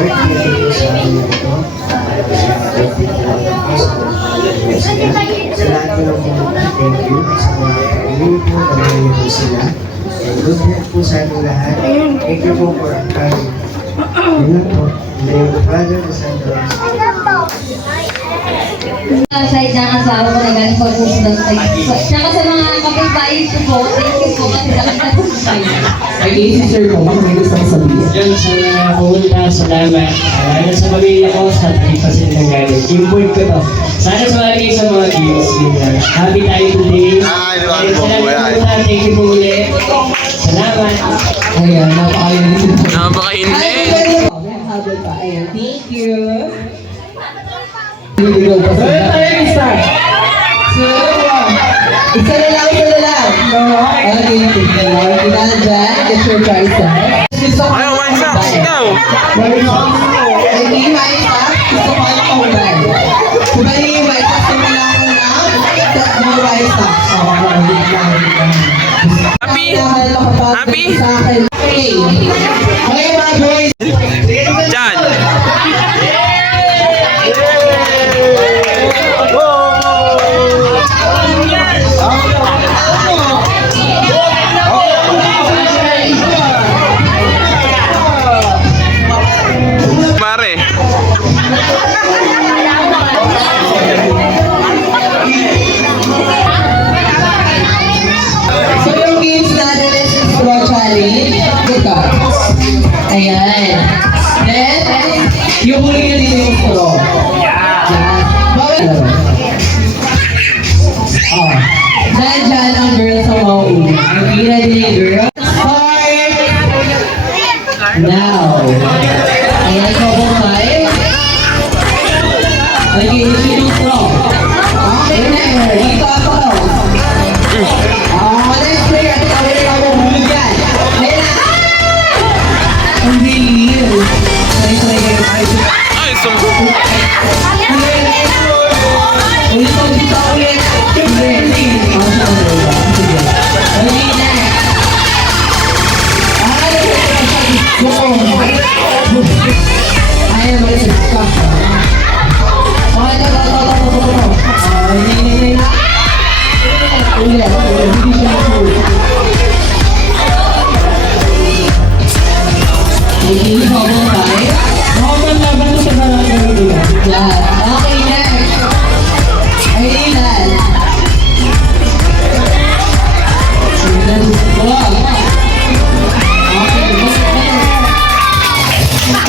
birthday po sa amin ito. Sa lahat ko lang po, thank you sa mga pag-ibig po, pag-ibig po sila. And good health po sa ating lahat. Thank you po for coming. Yun lang po. In the name of the Father, the Son, and the Holy Spirit. Sa isang asawa ko na galing po sa Dapay. Tsaka sa mga kapitbahay ko po, thank you po kasi nakita po sa kayo. Ay, sister ko, may gusto kong sabihin. Yun, sa mga pumunta, salamat. Lalo sa pamilya ko, sa Talipasin ng galing. Yung point ko to. Sana sumali sa mga games. Happy tayo today. Salamat po muna. Thank you po ulit. Salamat. Ayan, napakainin. Napakainit. Habol pa. Ayan, thank you. Hindi ko pa sa So, isa na lang. Okay, thank you. Kita na dyan. Get your prize ha. Ayaw, what's up? Go! Hindi, may isa. Gusto ko ang kaulay. Kubali yung may isa. Simulan ko na. Mga may isa. Happy? Happy? Okay. Okay, mga boys. Diyan! Mare! So yung games natin is straw challenge. Ito. Ayan. Then, yung huli nyo dito yung straw. Yan. Bawal. Oh. Dyan ang girls sa mga uli. Okay, ready na girl? Start! Now. Ayan, couple five. Okay, issue yung straw. Okay, never. Dito ako. Next player, ito kami rin ako hulog yan. Ayan na. Ang bilis. Next player. Ay, sumbo! Ulit ko dito ulit. Ayan, ulit. Okay, next. Aylan.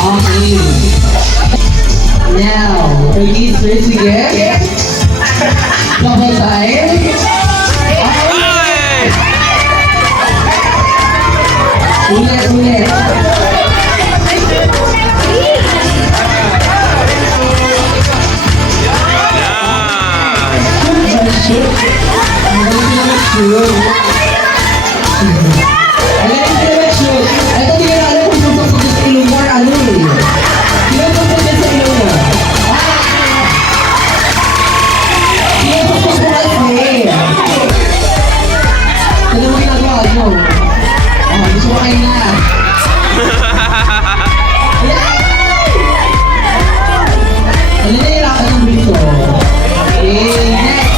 Okay. Now, release first again. Double time. Ay! Ulit. Ito di na alam kung susok sa ilong mo or ano eh. Sinusok sa ilong mo. Sinusok sa kasi. Ano mo ginagawa mo? Gusto mo kayo na. Ano na yung rakan ng bilito? Okay, next.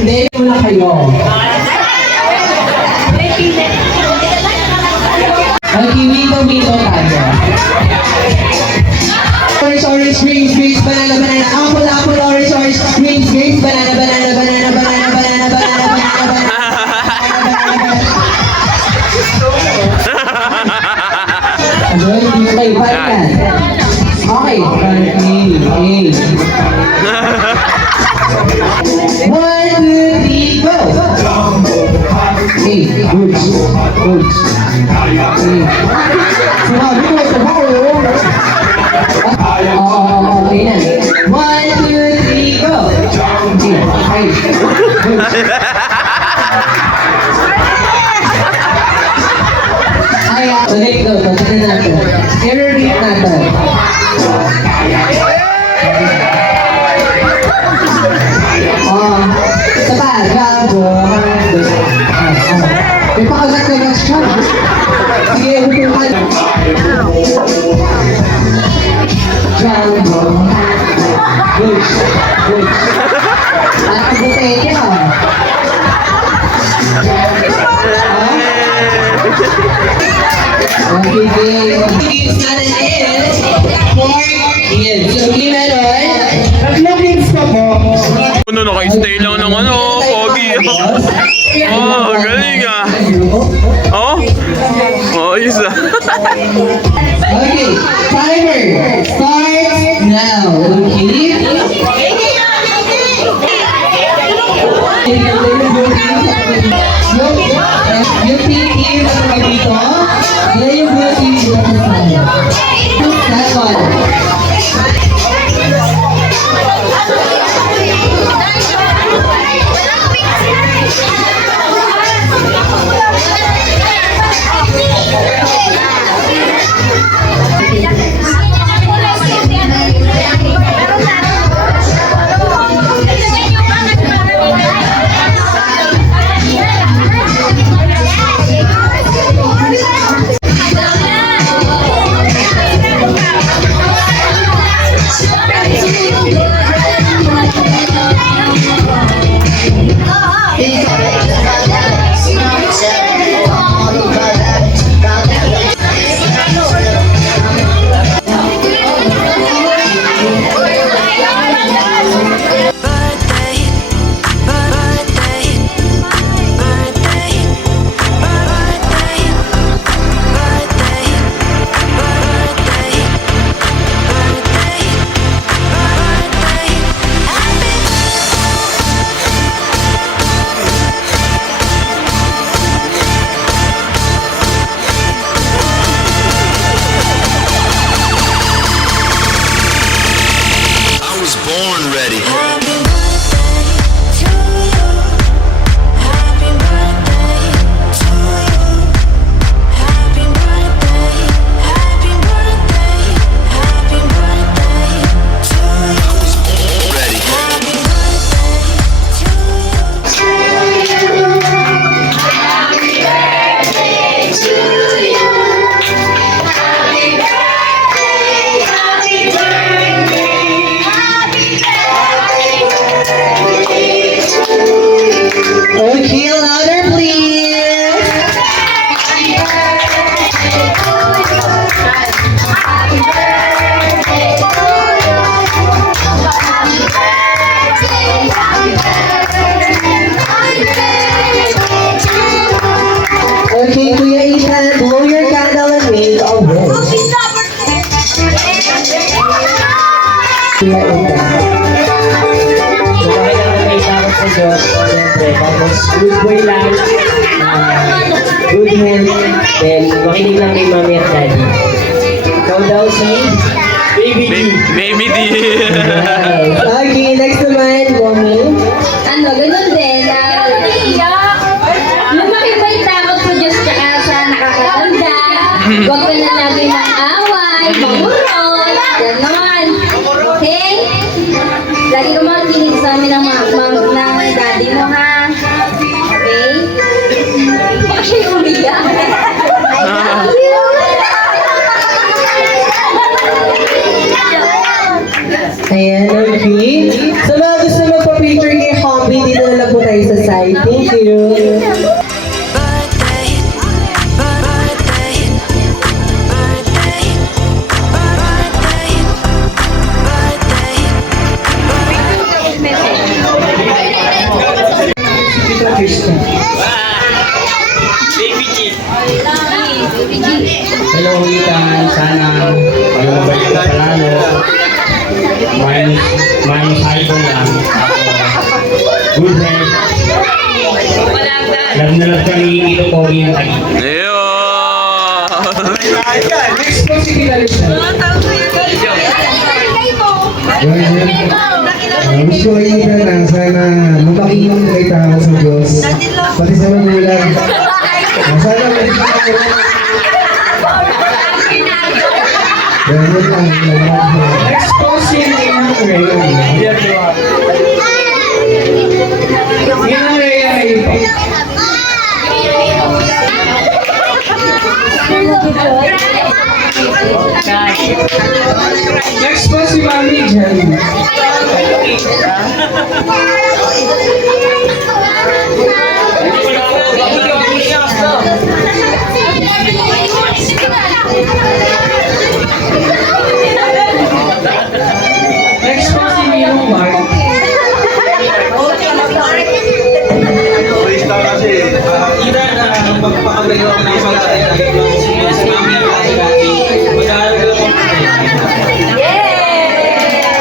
Hindi, wala kayo. Mag-kimito-mito tayo. Orange, grapes, banana, apple, orange, grapes, banana. Ano, hindi kayo, balikan. Okay, One, two, three, go! Hey, goods. Sabi ko, okay na. One, two, three, go! Okay, goods. So next go, tignan natin. Error rate natin. Isa pa, Jumbo. May pakagat-kagat siya. Sige, upo ka. Jumbo. Good. Good. At ang butete ha. Okay, games natin is 4 games. So, meron. Tatlong games pa po. Ano, naka-stay lang ng ano, pogi. Oh, galing ah. Oh? Oh, isa. Okay, timer starts now. Okay? Yung team here na kami dito, yan yung blue team dito sa side. That's all. I was born ready. Ready. Okay, louder please. Okay, Kuya Ethan, blow your candle and make a wish. Kuya Ethan. So, makailang na may takot sa Diyos. Siyempre, tapos good boy lang. Good health. Then, makinig lang kay mami at daddy. Ikaw daw si Baby D. Baby D. Okay, next naman, Mommy. Ano, ganun din. Lumaki pa yung takot sa Diyos tsaka sa nakakatanda. Huwag ka na lagi ng away, mamurot. Yan naman. Okay? Lagi ka makinig sa amin ng daddy mo, ha? Okay? Bakit siya yung umiyak? I love you! Ayan, okay. Sa mga gusto magpa-picture kay Hobby, dito na lang po tayo sa side. Thank you. Baby G. Hello, Ethan. Sana mabalik ka palalo. Minus iPhone lang. Good health. Love na love ka ni Ito Pogi ng tagi. Ayun. Next po si Kilalisa. Gusto ko rin na sana mapakinig kay tao sa Diyos, pati sa magulang. Sana may Ganun lang. Next po si Ninang Rhea. Ninang Rhea Ray po. Next po si Mami Jen. Next po si Ninong Mark.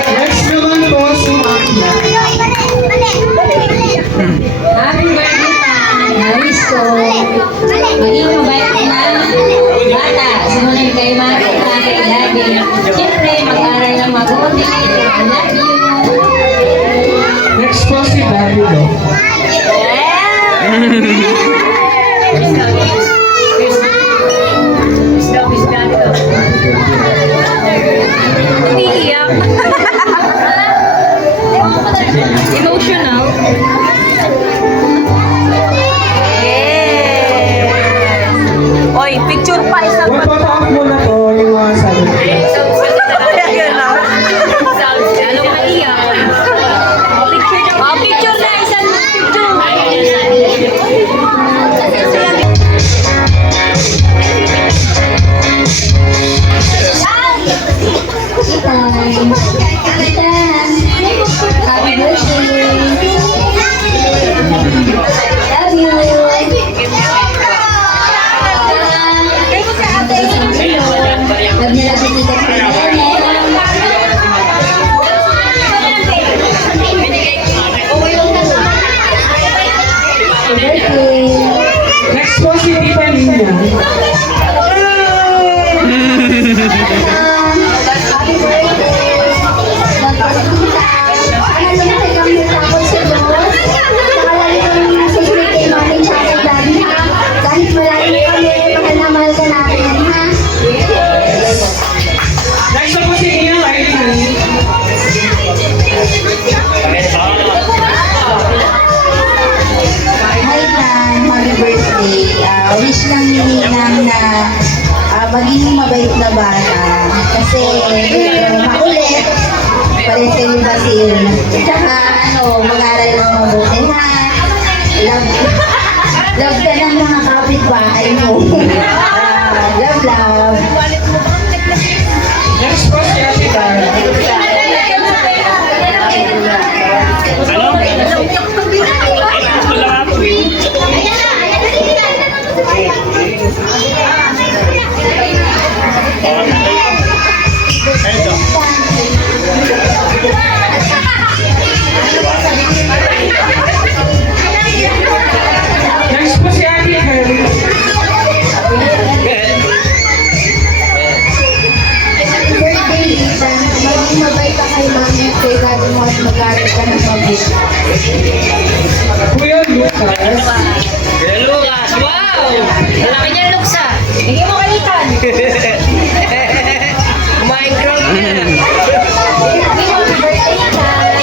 Next naman po si Akna. Happy birthday pa! Nais ko. Maging mabait na bata. Sumunod kay mami at kay daddy. Siyempre, mag-aral ng mabuti. I love you. Next po si Davido. Umiiyak. Emotional. Oy, picture pa isang Huwag pataak muna po yung mga sabi. Oh, picture na, isang picture. Happy birthday. Love you. Love niya lang si Tita Happy birthday. Next po si Tita Nina. Happy birthday! Nagpagkita. Ano na kami tapos sa Diyos? Saka lagi kami nasa kay mami tsaka kay daddy ha. Kahit malayo na kami, mahal na mahal ka natin ha. Next po si Ninang Aileen. Hi Tan, happy birthday. Wish lang ni Ninang na maging mabait na bata. Kasi makulit. Pares kayo ni Basil. Tsaka mag-aral ng mabuti ha. Love ka ng mga kapitbahay mo. Love, love. Next po si Ate Tara. Next po si Ate Harry. Birthday, Ethan. Maging mabait ka kay mami at kay daddy mo at mag-aral ka ng mabuti. Kuya Lucas. Lucas, wow! Malaki niya, Luksa. Bigyan mo kalitan. Minecraft yan. Happy birthday, Magpahal.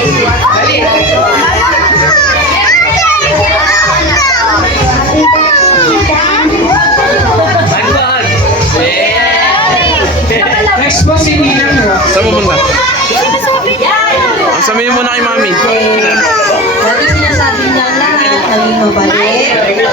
Next po si Ninang Rox. Saan pupunta? Ang sabihin mo na kay mami. Lagi sinasabi niya lahat, maging mabait,